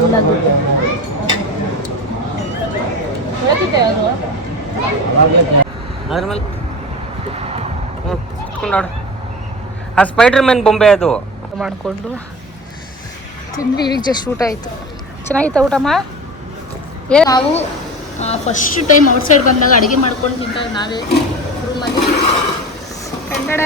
ಫುಲ್ಲಾಗುತ್ತೆ. ಅದ್ರ ಮೇಲೆ ನೋಡು ಆ ಸ್ಪೈಡರ್ ಮ್ಯಾನ್ ಬೊಂಬೆ ಅದು ಮಾಡಿಕೊಂಡು ತಿಂದ್ವಿ. ಈಗ ಜಸ್ಟ್ ಊಟ ಆಯಿತು. ಚೆನ್ನಾಗಿತ್ತ ಊಟಮ್ಮ? ನಾವು ಫಸ್ಟ್ ಟೈಮ್ ಔಟ್ಸೈಡ್ ಬಂದಾಗ ಅಡುಗೆ ಮಾಡ್ಕೊಂಡು ತಿಂತಾರೆ ನಾವೇ ರೂಮಲ್ಲಿ. ಕನ್ನಡ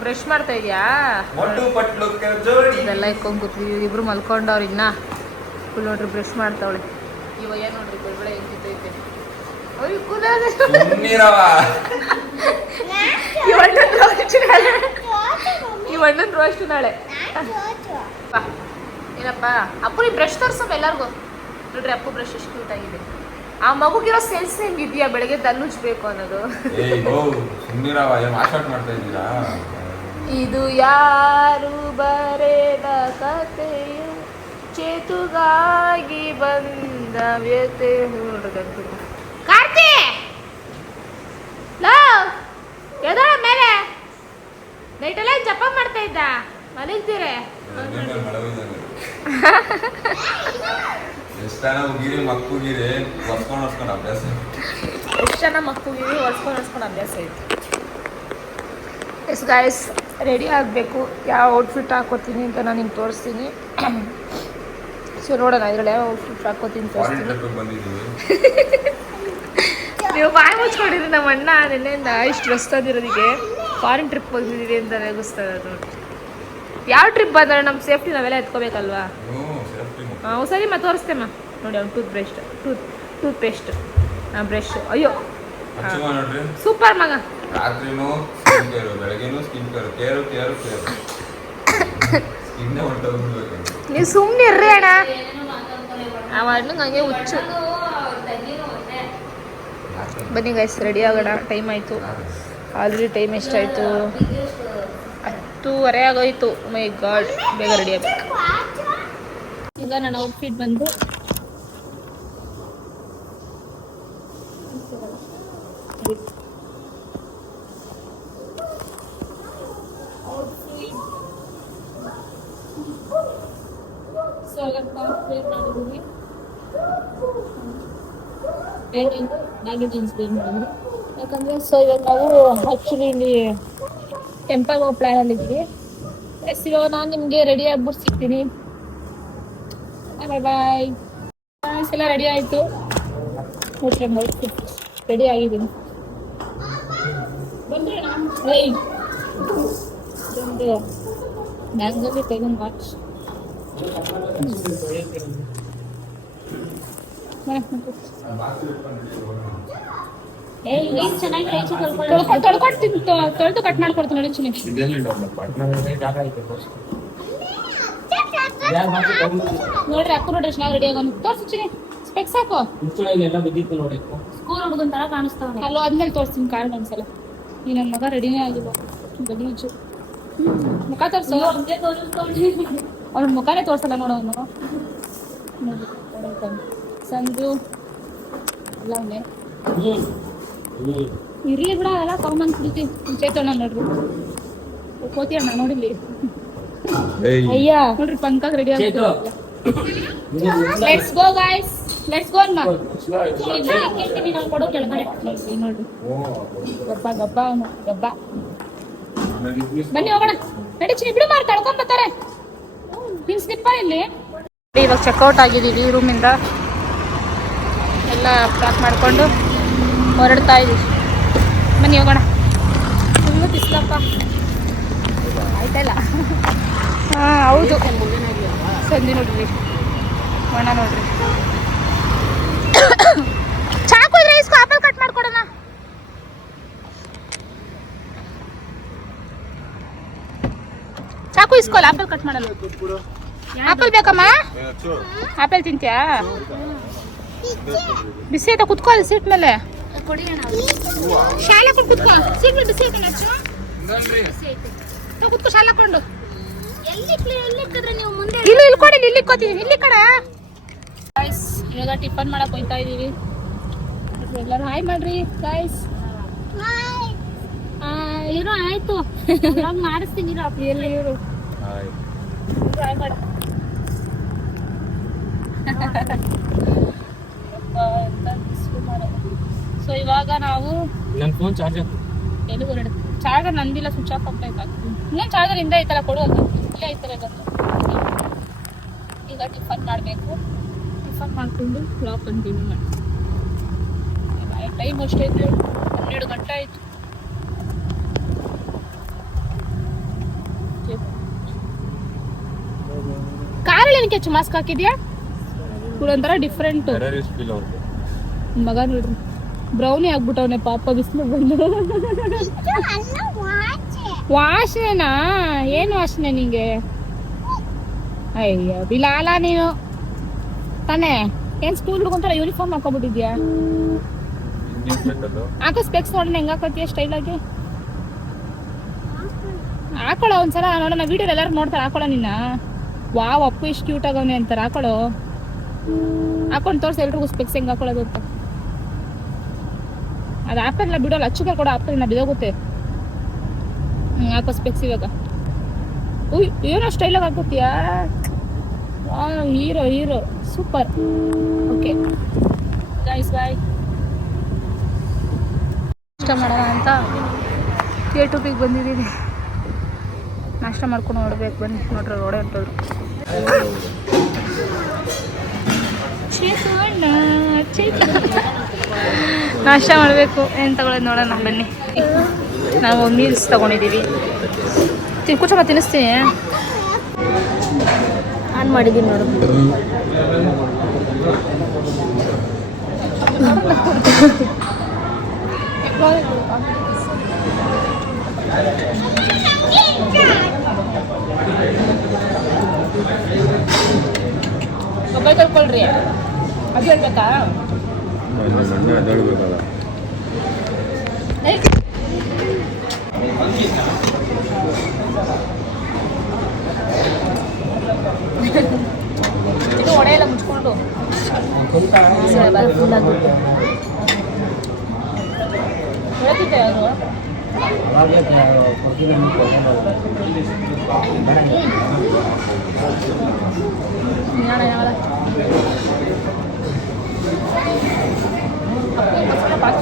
ಬ್ರಷ್ ಮಾಡ್ತಾ ಇದೆಯಾ? ಇದೆಲ್ಲ ಇಟ್ಕೊಂಡು ಕೂತ್ವಿ. ಇಬ್ರು ಮಲ್ಕೊಂಡವ್ರು ಇನ್ನ. ಫುಲ್ ನೋಡ್ರಿ ಬ್ರಷ್ ಮಾಡ್ತಾವಳೆ. ಇವಾಗ ಏನು ನೋಡ್ರಿ ಬೆಳಬೆಳೆ ಹೆಂಗ್ ಕಿತ್ತೈತೆ. ಈ ಅಣ್ಣನ ರೋಸ್ಟ್ ನಾಳೆ. ಏನಪ್ಪ ಅಪ್ಪು ನೀ ಬ್ರಷ್ ತೋರ್ಸಪ್ಪ ಎಲ್ಲರಿಗೂ. ನೋಡ್ರಿ ಅಪ್ಪು ಬ್ರಷ್ ಎಷ್ಟು ಕ್ಯೂಟ್ ಆಗಿದೆ. ಆ ಮಗುಗಿರೋ ಸೆನ್ಸ್ ಹೆಂಗಿದ್ಯಾ ಬೆಳಗ್ಗೆ ತಲ್ಲುಜ್ಬೇಕು ಅನ್ನೋದು. ಇದು ಯಾರು ಬರೆದ ಕಥೆಯು ಚೇತುಗಾಗಿ ಬಂದ ವ್ಯತೆ. ಕಾರ್ತಿ ಎದಳ ಮೇಲೆ ನೈಟೆಲ್ಲ ಜಪ ಮಾಡ್ತಾ ಇದ್ದ ಮಲಗ್ತೀರೆ. ಎಷ್ಟು ಜನ ಮಕ್ಕಳಿಗೆ ಒರ್ಸ್ಕೊಂಡು ಅಭ್ಯಾಸ ಐತೆ. ಎಸ್ ಗಾಯ್ಸ್ ರೆಡಿ ಆಗಬೇಕು. ಯಾವ ಔಟ್ಫಿಟ್ ಹಾಕೋತೀನಿ ಅಂತ ನಾನು ನಿಮ್ಗೆ ತೋರಿಸ್ತೀನಿ. ಸೊ ನೋಡೋಣ ಇದ್ರಲ್ಲಿ ಯಾವ ಔಟ್ಫಿಟ್ ಹಾಕೋತೀನಿ ತೋರಿಸ್ತೀನಿ. ನೀವು ಬಾಯಿ ಮುಚ್ಕೊಂಡಿರಿ. ನಮ್ಮ ಅಣ್ಣ ನಿನ್ನೆಯಿಂದ ಇಷ್ಟು ಡ್ರೆಸ್ ತಂದಿರೋದಿಗೆ ಫಾರಿನ್ ಟ್ರಿಪ್ ಹೋಗಿದ್ದೀವಿ ಅಂತ ನೆಗಿಸ್ತಾರೆ. ಅದು ಯಾವ ಟ್ರಿಪ್ ಬಂದರೆ ನಮ್ಮ ಸೇಫ್ಟಿ ನಾವೆಲ್ಲ ಎತ್ಕೋಬೇಕಲ್ವಾ? ಸರಿ ಮತ್ತೆ ತೋರಿಸ್ತೇಮ್ಮ. ನೋಡಿ ಅವ್ನು ಟೂತ್ ಪೇಸ್ಟ್ ಬ್ರಷ್. ಅಯ್ಯೋ ಸೂಪರ್ ಮಗ. ರಾತ್ರಿನೂ ಬೆಳಗ್ಗೆನೂ ಸ್ಕಿನ್ ಕೇರ್ ನೀವು ಸುಮ್ಮನೆ ಇರ್ರಿ ಅಣ್ಣ. ಆ ಅಣ್ಣಂಗೆ ಹಂಗೆ ಹುಚ್ಚು. ಬನ್ನಿ ಗೈಸ್ ರೆಡಿ ಆಗೋಣ. ಟೈಮ್ ಆಯಿತು ಆಲ್ರೆಡಿ. ಟೈಮ್ ಎಷ್ಟಾಯಿತು? 10:30 ಆಗೋಯ್ತು. ಮೈ ಗಾಡ್, ಬೇಗ ರೆಡಿ ಆಗಬೇಕು. ಈಗ ನನ್ನ ಔಟ್ಫಿಟ್ ಬಂದು ಯಾಕಂದರೆ ಸೊ ಇವಾಗ ನಾವು ಆ್ಯಕ್ಚುಲಿ ಇಲ್ಲಿ ಟೆಂಪಲ್ ಹೋಗೋ ಪ್ಲ್ಯಾನಲ್ಲಿದ್ದೀವಿ. ಎಸ್ ಇವಾಗ ನಾನು ನಿಮಗೆ ರೆಡಿ ಆಗ್ಬಿಟ್ಟು ಸಿಗ್ತೀನಿ. ಬಾಯ್ ಬಾಯ್. ಎಲ್ಲ ರೆಡಿ ಆಯಿತು. ರೆಡಿ ಆಗಿದ್ದೀನಿ. ಬಂದರೆ ಒಂದು ಬ್ಯಾಗ್ನಲ್ಲಿ ತೆಗೆದು ವಾಚ್ ತೊಳೆದು ಕಟ್ ಮಾಡ್ಕೊಡ್ತೀನಿ ನೋಡಿ. ಚಿನಿ ನೋಡ್ರಿ ಅಕ್ಕ ನೋಡ್ರಿ ನಾವು ರೆಡಿ ಆಗೋಣ. ತೋರ್ಸು ಚಿನಿ ಸ್ಪೆಕ್ಸ್ ಹಾಕೋ. ಸ್ಕೂಲ್ ಹುಡುಗನ ತರ ಕಾಣಿಸ್ತಾವ. ಅಲ್ಲೋ ಆದ್ಮೇಲೆ ತೋರಿಸ್ತೀನಿ ಕಾರಣ ಒಂದ್ಸಲ. ಈ ನನ್ನ ಮಗ ರೆಡಿನೇ ಆಗಿಲ್ಲ. ಗಲೀಜು ಮುಖ ತೋರಿಸೋ. ಅವ್ನ ಮುಖನೇ ತೋರಿಸಲ್ಲ ನೋಡೋನು. ಸಂಜು ಎಲ್ಲ ಅವನೇ ಇರ್ಲಿ ಬಿಡ. ಎಲ್ಲ ಕಾಮನ್ ಪ್ರೀತಿ. ಚೇತೋಣ ನೋಡ್ರಿ ಕೋತಿ ಅಣ್ಣ ನೋಡಿಲಿ. ಅಯ್ಯ ನೋಡ್ರಿ ಪಂಕಾಗ ರೆಡಿ ಆಗ್ತದೆ. Let's go guys, let's go ಅಮ್ಮ. ನಾವು ಕೊಡೋ ಕೆಳಗಡೆ ನೋಡ್ರಿ ಗಬ್ಬ ಗಬ್ಬ ಅವನು ಗಬ್ಬ. ಬನ್ನಿ ಹೋಗೋಣ. ನಡಿ ಚಿನಿ ಬಿಡು ಮಾರು ಕಳ್ಕೊಂಡ್ ಬರ್ತಾರೆ. ನಿನ್ ಸ್ಲಿಪ್ಪರ್ ಇಲ್ಲಿ. ಇವಾಗ ಚೆಕ್ಔಟ್ ಆಗಿದ್ದೀವಿ ರೂಮಿಂದ. ಎಲ್ಲ ಪ್ಯಾಕ್ ಮಾಡಿಕೊಂಡು ಹೊರಡ್ತಾ ಇದ್ದೀವಿ. ಬನ್ನಿ ಹೋಗೋಣ. ಫುಲ್ಲು ಬಿಸ್ಲಪ್ಪ. ಆಯ್ತಲ್ಲ? ಹಾಂ ಹೌದು. ಸಂಜೆ ನೋಡ್ರಿ ಒಣ ನೋಡ್ರಿ. ಚಾಕು ಇದ್ರೆ ಇಸ್ಕೊ. ಆಪಲ್ ಕಟ್ ಮಾಡ್ಕೊಡೋಣ. ಚಾಕು ಇಸ್ಕೊಲ್ಲ. ಆಪಲ್ ಕಟ್ ಮಾಡಲ್ಲ. ಆಪಲ್ ಬೇಕಮ್ಮ? ಆಪಲ್ ತಿಂತ್ಯಾ? ಬಿಸಿ ಆಯ್ತಾ? ಕುತ್ಕೋ ಅಲ್ಲಿ ಸೀಟ್ ಮೇಲೆ. ಶಾಲೆ ಹಾಕೊಂಡು ಕುತ್ಕೋ. ಸೀಟ್ ಮೇಲೆ ಬಿಸಿ ಆಯ್ತಾ? ಕುತ್ಕೋ ಶಾಲೆ ಹಾಕೊಂಡು. ಇಲ್ಲಿ ಕೊಡಿ. ಇಲ್ಲಿ ಕೋತೀವಿ. ಇಲ್ಲಿ ಕಡೆ ಗಾಯ್ಸ್ ಇವಾಗ ಟಿಫನ್ ಮಾಡಕ್ ಹೋಗ್ತಾ ಇದೀವಿ. ಎಲ್ಲರೂ ಹಾಯ್ ಮಾಡ್ರಿ ಗಾಯ್ಸ್. ಹಾಯ್. ಇರೋ ಆಯ್ತು ಮಾಡಿಸ್ತೀನಿ ಎಲ್ಲಿ ಇವರು ಸೊ ಇವಾಗ ನಾವು ನನ್ನ ಫೋನ್ ಚಾರ್ಜರ್ ಎಲ್ಲಿ ಹೊರಡು ಚಾರ್ಜರ್ ನಂದಿಲ್ಲ ಸ್ವಿಚ್ ಆಫ್ ಆಗ್ತಾ ಇನ್ನೇನು ಚಾರ್ಜರ್ ಹಿಂದೆ ಐತಲ್ಲ ಕೊಡುವಾಗ ಇಲ್ಲೇ ಐತಲ್ಲ ಈಗ ಟಿಫನ್ ಮಾಡಬೇಕು ಟಿಫನ್ ಮಾಡಿಕೊಂಡು ಬ್ಲಾಗ್ ಕಂಟಿನ್ಯೂ ಮಾಡಿ ಟೈಮ್ ಅಷ್ಟೇ 12 ಗಂಟೆ ಆಯಿತು ಕಾರಲ್ಲಿ ಏನಕ್ಕೆ ಹೆಚ್ಚು ಮಾಸ್ಕ್ ಹಾಕಿದ್ಯಾ ಒಂಥರ ಡಿಫ್ರೆಂಟ್ ಮಗ ನೋಡ್ರಿ ಬ್ರೌನಿ ಆಗ್ಬಿಟ್ಟವನೆ ಪಾಪ ಬಿಸಿಲು ಬಂದು ವಾಸನೆನಾ ಏನು ವಾಸನೆ ನಿಂಗೆ ಅಯ್ಯೋ ಬಿಲಾಲ ನೀನು ತಾನೇ ಏನ್ ಸ್ಕೂಲ್ ಹುಡುಗಂತಾರ ಯೂನಿಫಾರ್ಮ್ ಹಾಕೋಬಿಟ್ಟಿದ್ಯಾ ಹಾಕೋ ಸ್ಪೆಕ್ಸ್ ನೋಡೋಣ ಹೆಂಗ್ ಹಾಕೋತೀಯ ಸ್ಟೈಲ್ ಆಗಿ ಹಾಕೊಳ್ಳೋ ಒಂದ್ಸಲ ನೋಡೋಣ ವಿಡಿಯೋ ಎಲ್ಲಾರು ನೋಡ್ತಾರೆ ಹಾಕೊಳ್ಳೋ ನಿನ್ನ ವಾವ್ ಅಪ್ಪು ಎಷ್ಟು ಕ್ಯೂಟ್ ಆಗವನೆ ಅಂತಾರೆ ಹಾಕೊಳ್ಳೋ ಹಾಕೊಂಡು ತೋರ್ಸಿ ಎಲ್ರಿಗೂ ಸ್ಪೆಕ್ಸ್ ಹೆಂಗ್ ಹಾಕೊಳ್ಳೋದು ಅಂತ ಅದು ಆಪಲ್ ಬಿಡೋಲ್ಲ ಅಚ್ಚುಕಲ್ ಕೂಡ ಆಪಲ್ ಬಿದೋಗುತ್ತೆ ಹಾಕೋ ಸ್ಪೆಕ್ಸ್ ಇವಾಗ ಏನೋ ಸ್ಟೈಲಾಗಿ ಹಾಕೋತೀಯಾ hero hero super okay guys bye ನಾಷ್ಟ ಮಾಡೋಣ ಅಂತ K2P ಬಂದಿದ್ದೀವಿ ನಾಷ್ಟ ಮಾಡ್ಕೊಂಡು ನೋಡ್ಬೇಕು ಬನ್ನಿ ನೋಡ್ರಿ ರೋಡೆ ಹೊಂಟೋದ್ರು ನಾಷ್ಟ ಮಾಡಬೇಕು ಏನು ತಗೊಳ್ಳೋದು ನೋಡೋಣ ಬನ್ನಿ ನಾವು ಮೀಲ್ಸ್ ತಗೊಂಡಿದ್ದೀವಿ ಕೂಚಮ್ಮ ತಿನ್ನಿಸ್ತೀನಿ ಆನ್ ಮಾಡಿದ್ದೀನಿ ನೋಡು ಮೊಬೈಲ್ ಕಳ್ಕೊಳ್ರಿ ಅದು ಹೇಳ್ಬೇಕಾ ಇದು ಒಡೆಯಲ್ಲ ಮುಚ್ಕೊಂಡು ಹೇಳ್ತಿದ್ದೆ ಅವರು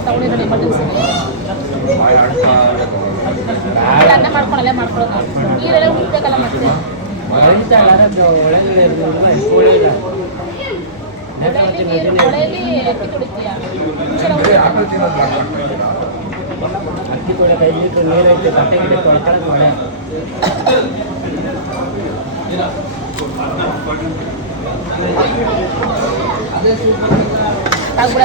ತಗೊಂಡಿರೋ ಎಮರ್ಜೆನ್ಸಿ ಅನ್ನ ಮಾಡ್ಕೊಳಲ್ಲ ಮಾಡ್ಕೊಳ್ಳೋದು ನೀರೆಲ್ಲ ಉಳಿಬೇಕಲ್ಲ ಮತ್ತೆ ಒಳೆಯಲ್ಲಿ ಅಕ್ಕಿ ತುಳಿತೀಯ ಅಕ್ಕಿ ಕೂಡ 5 ಲೀಟರ್ ನೀರು ಐತೆ ತಟ್ಟೆ ಗಿಡ ತೊಳ್ಕೊಳ್ಳೋದು ಮಾಡಿ ಆಗ್ಬಿಡ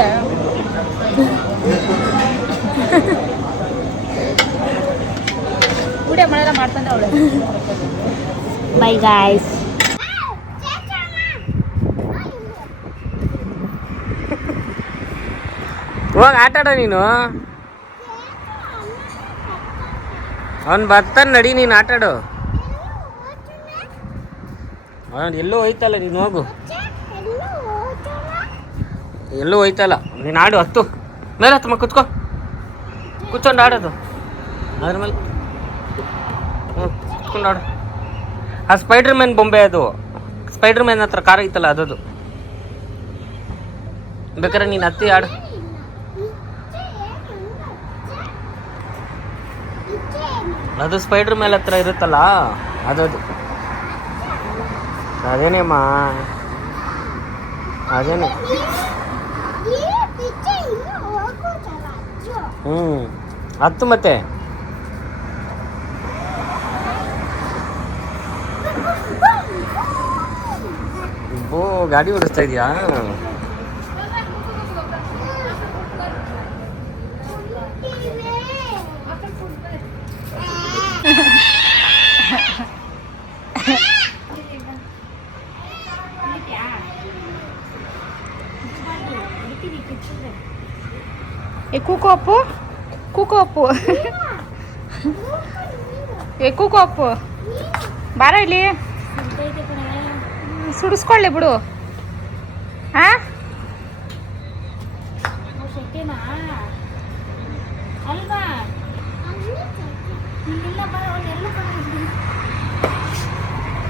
ವಿಡಿಯೋ ಮಳೆಲ್ಲ ಮಾಡ್ತಾನೆ ಅವಳೆ ಬೈ ಗಾಯ್ಸ್ ಹೋಗಿ ಆಟ ಆಡೋ ನೀನು ಅವ್ನು ಬರ್ತಾನೆ ನಡಿ ನೀನು ಆಟ ಆಡು ಅವನು ಎಲ್ಲೂ ಹೋಯ್ತಲ್ಲ ನೀನು ಹೋಗು ಎಲ್ಲೂ ಹೋಯ್ತಲ್ಲ ನೀನು ಆಡು ಹತ್ತು ಮೇಲೆ ಹತ್ತಮ್ಮ ಕುತ್ಕೊಂಡು ಆಡೋದು ಅದ್ರ ಮೇಲೆ ಕುತ್ಕೊಂಡು ಆಡು ಆ ಸ್ಪೈಡರ್ ಮ್ಯಾನ್ ಬೊಂಬೆ ಅದು ಸ್ಪೈಡರ್ ಮ್ಯಾನ್ ಹತ್ರ ಕಾರ್ ಐತಲ್ಲ ಅದದು ಬೇಕಾದ್ರೆ ನೀನು ಹತ್ತಿ ಆಡು ಅದು ಸ್ಪೈಡರ್ ಮೇಲೆ ಹತ್ರ ಇರುತ್ತಲ್ಲ ಅದದು ಅದೇನೇಮ್ಮ ಅದೇನೆ ಹತ್ತು ಮತ್ತೆ ಓ ಗಾಡಿ ಓಡಿಸ್ತಾ ಇದೆಯಾ ಕೂಕು ಅಪ್ಪು ಕೂಕು ಅಪ್ಪು ಬಾರ ಇಲ್ಲಿ ಸುಡಿಸ್ಕೊಳ್ಳಿ ಬಿಡು ಹಾ ಅಲ್ವಾ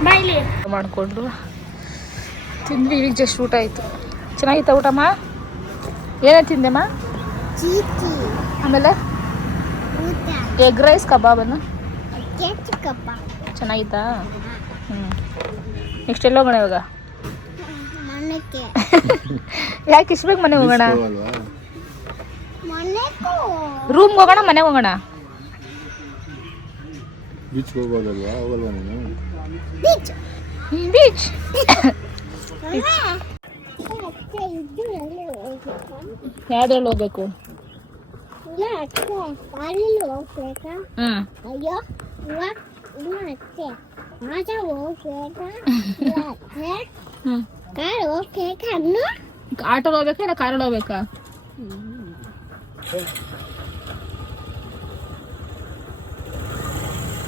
ಬಾಯ್ಲಿ ಮಾಡಿಕೊಂಡು ತಿಂದ್ವಿ. ಈಗ ಜಸ್ಟ್ ಊಟ ಆಯಿತು. ಚೆನ್ನಾಗಿತ್ತ ಊಟಮ್ಮ? ಏನೇ ತಿಂದೆಮ್ಮ? ಆಮೇಲೆ ಎಗ್ ರೈಸ್ ಕಬಾಬನ್ನು ಚೆನ್ನಾಗಿತ್ತಾ? ಹ್ಞೂ. ನೆಕ್ಸ್ಟ್ ಎಲ್ಲಿ ಹೋಗೋಣ ಇವಾಗ? ಯಾಕೆ ಇಷ್ಟು ಬೇಗ ಮನೆಗೆ ಹೋಗೋಣ? ರೂಮ್ಗೆ ಹೋಗೋಣ, ಮನೆಗೆ ಹೋಗೋಣ? ಬೀಚ್ ಹೋಗೋದಲ್ವಾ? ಹೋಗಲ್ವಾ ನೀನು? ಬೀಚ್ ಯಾವ್ದ್ರಲ್ಲಿ ಹೋಗ್ಬೇಕು? ಆಟೋ ಹೋಗ್ಬೇಕಾ ಇಲ್ಲ ಕಾರಲ್ಲಿ ಹೋಗ್ಬೇಕಾ?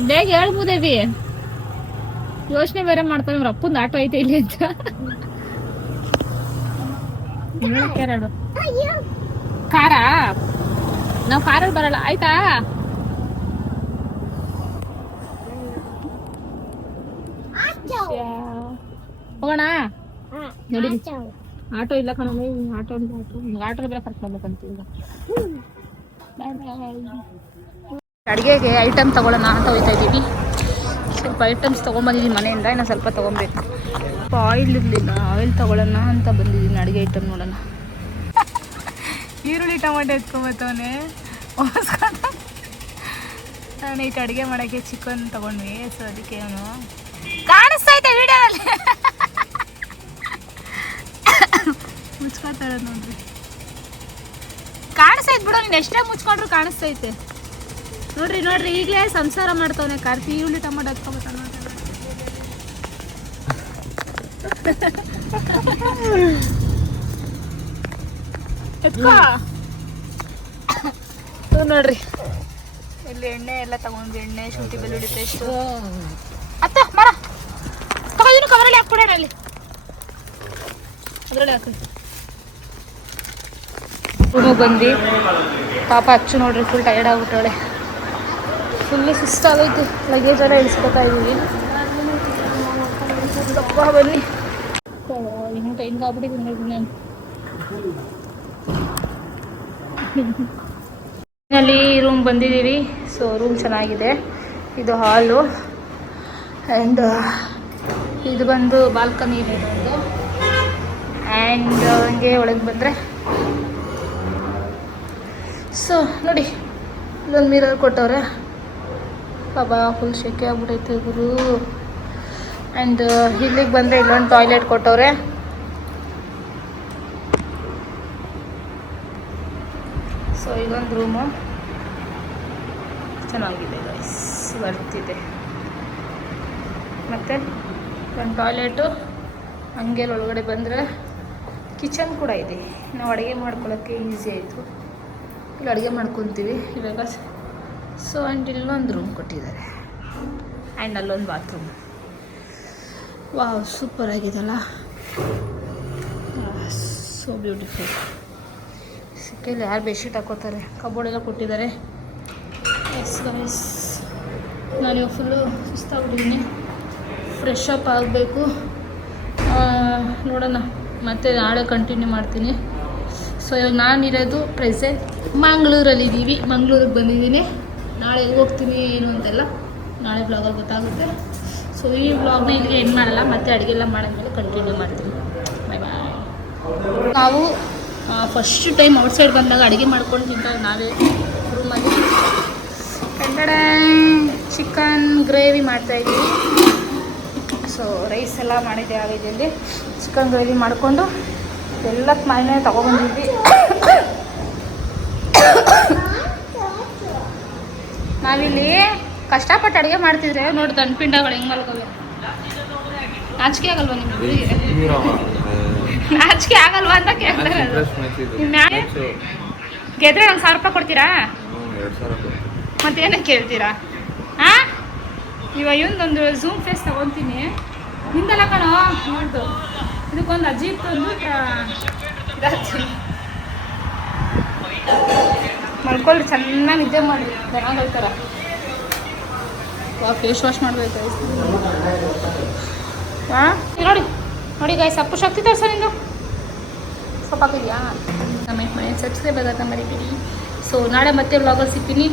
ಬೇಗ ಹೇಳ್ಬೋದೇವಿ. ಯೋಚನೆ ಬೇರೆ ಮಾಡ್ತಾವೆ. ಇವ್ರ ಅಪ್ಪಂದು ಆಟೋ ಐತೆ ಇಲ್ಲಿ ಅಂತ. ಕಾರ ನಾವು ಕಾರಲ್ಲಿ ಬರಲ್ಲ ಆಯ್ತಾ? ಹೋಗೋಣ ನೋಡಿ. ಆಟೋ ಇಲ್ಲ ಕಣ. ಆಟೋ ಆಟೋ ಬೇರೆ ಕರ್ಕೊಂಡ್ಬೇಕಂತ. ಅಡುಗೆಗೆ ಐಟಮ್ ತಗೊಳ್ಳೋಣ ಅಂತ ಹೋಗ್ತಾ ಇದ್ದೀವಿ. ಸ್ವಲ್ಪ ಐಟಮ್ಸ್ ತೊಗೊಂಬಂದಿದ್ದೀನಿ ಮನೆಯಿಂದ. ಇನ್ನು ಸ್ವಲ್ಪ ತೊಗೊಬೇಕು. ಆಯಿಲ್ ಇರಲಿಲ್ಲ, ಆಯಿಲ್ ತೊಗೊಳ್ಳೋಣ ಅಂತ ಬಂದಿದ್ದೀನಿ. ಅಡುಗೆ ಐಟಮ್ ನೋಡೋಣ. ಈರುಳ್ಳಿ ಟೊಮೆಟೊ ಎತ್ಕೊಂಬತ್ತವನೇ. ನಾನು ಇಟ್ಟು ಅಡುಗೆ ಮಾಡೋಕ್ಕೆ ಚಿಕನ್ ತೊಗೊಂಡ್ವಿ. ಸೊ ಅದಕ್ಕೆ ಅವನು ಕಾಣಿಸ್ತಾ ಐತೆ ವಿಡಿಯೋದಲ್ಲಿ. ಮುಚ್ಕೋತಾ ಇರೋದು ನೋಡ್ರಿ. ಕಾಣಿಸ್ತೈತೆ ಬಿಡು, ನೀನು ಎಷ್ಟೇ ಮುಚ್ಕೊಂಡ್ರು ಕಾಣಿಸ್ತೈತೆ. ನೋಡ್ರಿ ನೋಡ್ರಿ, ಈಗಲೇ ಸಂಸಾರ ಮಾಡ್ತವನೆ ಕಾರ್ತಿ. ಈರುಳ್ಳಿ ಟೊಮೆಟೊ ಎತ್ಕೊಂಬತ್ತ ನೋಡ್ರಿ. ಎತ್ಕೋ ನೋಡ್ರಿ. ಇಲ್ಲಿ ಎಣ್ಣೆ ಎಲ್ಲ ತಗೊಂಡ್ವಿ. ಎಣ್ಣೆ, ಶುಂಠಿ, ಬೆಳ್ಳುಳ್ಳಿ ಪೇಸ್ಟು. ಅತ್ತ ಮರ ತಗೊಂಡಿನ ಕವರಲ್ಲಿ ಹಾಕ್ಬಿಡೋಣ. ಅಲ್ಲಿ ಅದರಲ್ಲಿ ಹಾಕಿ ರೂಮಿಗೆ ಬಂದ್ವಿ. ಪಾಪ ಅಚ್ಚು ನೋಡ್ರಿ ಫುಲ್ ಟಯರ್ಡ್ ಆಗ್ಬಿಟ್ಟವಳೆ. ಫುಲ್ಲು ಸುಸ್ತಾಗೈತಿ. ಲಗೇಜ್ ಎಲ್ಲ ಇಳಿಸ್ಕೊತಾ ಇದ್ದೀವಿ. ದಪ್ಪ ಬನ್ನಿ. ಹಿಂಗಾಗ್ಬಿಟ್ಟಿದ್ದೀನಿ ಅಲ್ಲಿ ರೂಮ್ ಬಂದಿದ್ದೀವಿ. ಸೊ ರೂಮ್ ಚೆನ್ನಾಗಿದೆ. ಇದು ಹಾಲು ಆ್ಯಂಡ್ ಇದು ಬಂದು ಬಾಲ್ಕನಿ ಇದೆ ಒಂದು. ಆ್ಯಂಡ್ ಹಂಗೆ ಒಳಗೆ ಬಂದರೆ ಸೊ ನೋಡಿ ಇಲ್ಲೊಂದು ಮಿರರ್ ಕೊಟ್ಟವ್ರೆ. ಬಾಬಾ ಫುಲ್ ಶೆಕೆ ಆಗ್ಬಿಟ್ಟೈತೆ ಗುರು. ಆ್ಯಂಡ್ ಇಲ್ಲಿಗೆ ಬಂದರೆ ಇಲ್ಲೊಂದು ಟಾಯ್ಲೆಟ್ ಕೊಟ್ಟವ್ರೆ. ಸೊ ಇದೊಂದು ರೂಮು ಚೆನ್ನಾಗಿದೆ ಗೈಸ್, ಬರ್ತಿದೆ. ಮತ್ತು ಒಂದು ಟಾಯ್ಲೆಟು. ಹಂಗೆ ಒಳಗಡೆ ಬಂದರೆ ಕಿಚನ್ ಕೂಡ ಇದೆ. ನಾವು ಅಡುಗೆ ಮಾಡ್ಕೊಳ್ಳೋಕ್ಕೆ ಈಸಿ ಆಯಿತು. ಇಲ್ಲಿ ಅಡುಗೆ ಮಾಡ್ಕೊತೀವಿ ಇವಾಗ. ಸೊ ಆ್ಯಂಡ್ ಇಲ್ಲೊಂದು ರೂಮ್ ಕೊಟ್ಟಿದ್ದಾರೆ. ಆ್ಯಂಡ್ ಅಲ್ಲೊಂದು ಬಾತ್ರೂಮ್. ವಾವ್, ಸೂಪರ್ ಆಗಿದೆಲ್ಲ. So beautiful. ಸಿಕ್ಕಲ್ಲಿ ಯಾರು ಬೆಡ್ಶೀಟ್ ಹಾಕೋತಾರೆ. ಕಬೋರ್ಡ್ ಎಲ್ಲ ಕೊಟ್ಟಿದ್ದಾರೆ. ಎಸ್ ಗೈಸ್, ನಾನು ಫುಲ್ಲು ಸುಸ್ತಾಗ್ಬಿಟ್ಟಿದ್ದೀನಿ. ಫ್ರೆಶ್ ಅಪ್ ಆಗಬೇಕು. ನೋಡೋಣ ಮತ್ತೆ ನಾಳೆ ಕಂಟಿನ್ಯೂ ಮಾಡ್ತೀನಿ. ಸೊ ಇವಾಗ ನಾನಿರೋದು ಪ್ರೆಸೆಂಟ್ ಮಂಗಳೂರಲ್ಲಿದ್ದೀವಿ. ಮಂಗಳೂರಿಗೆ ಬಂದಿದ್ದೀನಿ. ನಾಳೆ ಹೋಗ್ತೀನಿ ಏನು ಅಂತೆಲ್ಲ ನಾಳೆ ಬ್ಲಾಗಲ್ಲಿ ಗೊತ್ತಾಗುತ್ತೆ. ಸೊ ಈ ಬ್ಲಾಗ್ನ ಇಲ್ಲಿಗೆ ಏನು ಮಾಡಲ್ಲ, ಮತ್ತೆ ಅಡುಗೆ ಎಲ್ಲ ಮಾಡೋದ್ಮೇಲೆ ಕಂಟಿನ್ಯೂ ಮಾಡ್ತೀನಿ. ಬಾಯ್ ಬಾಯ್. ನಾವು ಫಸ್ಟ್ ಟೈಮ್ ಔಟ್ಸೈಡ್ ಬಂದಾಗ ಅಡುಗೆ ಮಾಡ್ಕೊಂಡು ತಿಂತಾರೆ ನಾವೇ ರೂಮಲ್ಲಿ. ಕನ್ನಡ ಚಿಕನ್ ಗ್ರೇವಿ ಮಾಡ್ತಾಯಿದ್ದೀವಿ. ಸೊ ರೈಸ್ ಎಲ್ಲ ಮಾಡಿದ್ದೆ ಆವೇದಲ್ಲಿ. ಚಿಕನ್ ಗ್ರೇವಿ ಮಾಡಿಕೊಂಡು ಎಲ್ಲಕ್ಕೆ ಮನೆ ತೊಗೊಬಂದಿದ್ವಿ. ನಾವಿಲ್ಲಿ ಕಷ್ಟಪಟ್ಟು ಅಡುಗೆ ಮಾಡ್ತಿದ್ರೆ ನೋಡಿ ದಂಡ್ಪಿಂಡಗಳು ಹೆಂಗೆ ಮಲ್ಕೋವೆ. ನಾಚಿಕೆ ಆಗಲ್ವಾ ನಿಮಗೆ? ನಾಚಿಕೆ ಆಗಲ್ವಾ ಅಂತ ಕೇಳ್ತಾರೆ. ಗೆದ್ರೆ ನಂಗೆ 1000 ರೂಪಾಯಿ ಕೊಡ್ತೀರಾ? ಮತ್ತೇನಕ್ಕೆ ಕೇಳ್ತೀರಾ? ಹಾಂ, ಇವಾಗ ಇವೊಂದೊಂದು ಝೂಮ್ ಫೇಸ್ ತೊಗೊತೀನಿ. ನಿಂದಲ್ಲ ಕಣೋ ನೋಡ್ದು. ಇದಕ್ಕೊಂದು ಅಜೀಬ್ ತಂದು ಇದಾಗ್ತೀನಿ. ಮಲ್ಕೊಳ್ಳಿ, ಚೆನ್ನಾಗಿ ನಿದ್ದೆ ಮಾಡಿ ದನಗಳ ಥರ. ಫೇಸ್ ವಾಶ್ ಮಾಡ್ಬೇಕು ಗೈಸ್. ಹಾಂ ನೋಡಿ ನೋಡಿ ಗೈಸ್, ಅಪ್ಪು ಶಕ್ತಿ ತೋರ್ಸ ನಿಂದು ಸೊಪ್ಪಾಗಿದೆಯಾ? ಕಮೆಂಟ್ ಮಾಡಿ, ಸಬ್ಸ್ಕ್ರೈಬ್ ಆಗೋದನ್ನ ಮರಿಬೇಡಿ. ಸೊ ನಾಳೆ ಮತ್ತೆ ವ್ಲಾಗಲ್ಲಿ ಸಿಗ್ತೀನಿ.